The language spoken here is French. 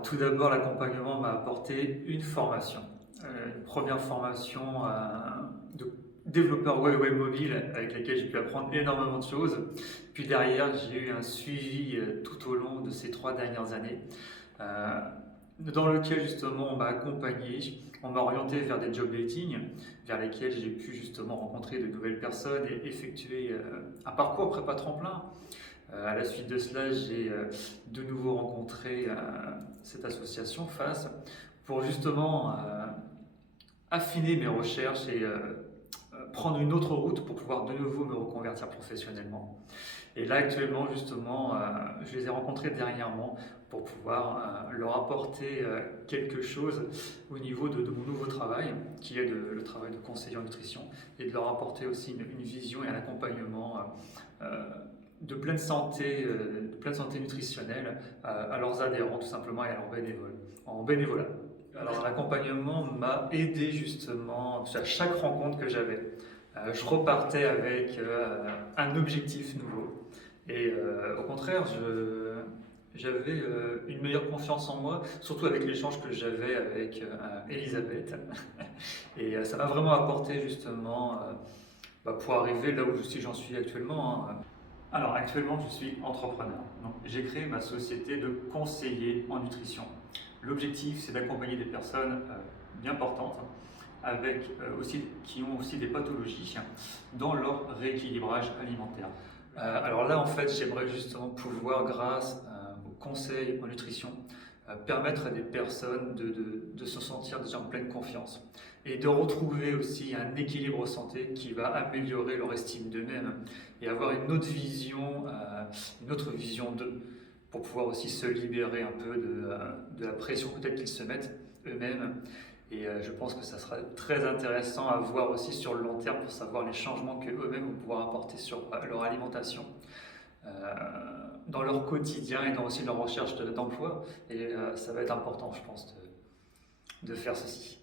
Alors, tout d'abord, l'accompagnement m'a apporté une formation. Une première formation de développeur web mobile avec laquelle j'ai pu apprendre énormément de choses. Puis derrière, j'ai eu un suivi tout au long de ces 3 dernières années, euh, dans lequel justement on m'a accompagné, on m'a orienté vers des job dating, vers lesquels j'ai pu justement rencontrer de nouvelles personnes et effectuer un parcours prépa tremplin. À la suite de cela, j'ai de nouveau rencontré cette association FAS pour justement affiner mes recherches et prendre une autre route pour pouvoir de nouveau me reconvertir professionnellement. Et là actuellement justement, je les ai rencontrés dernièrement pour pouvoir leur apporter quelque chose au niveau de mon nouveau travail, qui est le travail de conseiller en nutrition, et de leur apporter aussi une vision et un accompagnement de pleine santé nutritionnelle à leurs adhérents tout simplement et à leurs bénévoles, en bénévolat. Alors l'accompagnement m'a aidé justement à chaque rencontre que j'avais. Je repartais avec un objectif nouveau et au contraire j'avais une meilleure confiance en moi, surtout avec l'échange que j'avais avec Elisabeth. Et ça m'a vraiment apporté justement pour arriver là où j'en suis actuellement, hein. Alors actuellement je suis entrepreneur. Donc, j'ai créé ma société de conseillers en nutrition. L'objectif c'est d'accompagner des personnes bien portantes qui ont aussi des pathologies dans leur rééquilibrage alimentaire. Alors là en fait j'aimerais justement pouvoir grâce aux conseils en nutrition permettre à des personnes de se sentir déjà en pleine confiance et de retrouver aussi un équilibre santé qui va améliorer leur estime d'eux-mêmes et avoir une autre vision d'eux pour pouvoir aussi se libérer un peu de la pression peut-être qu'ils se mettent eux-mêmes. Et je pense que ça sera très intéressant à voir aussi sur le long terme pour savoir les changements qu'eux-mêmes vont pouvoir apporter sur leur alimentation, dans leur quotidien et dans aussi leur recherche d'emploi. Et ça va être important, je pense, de faire ceci.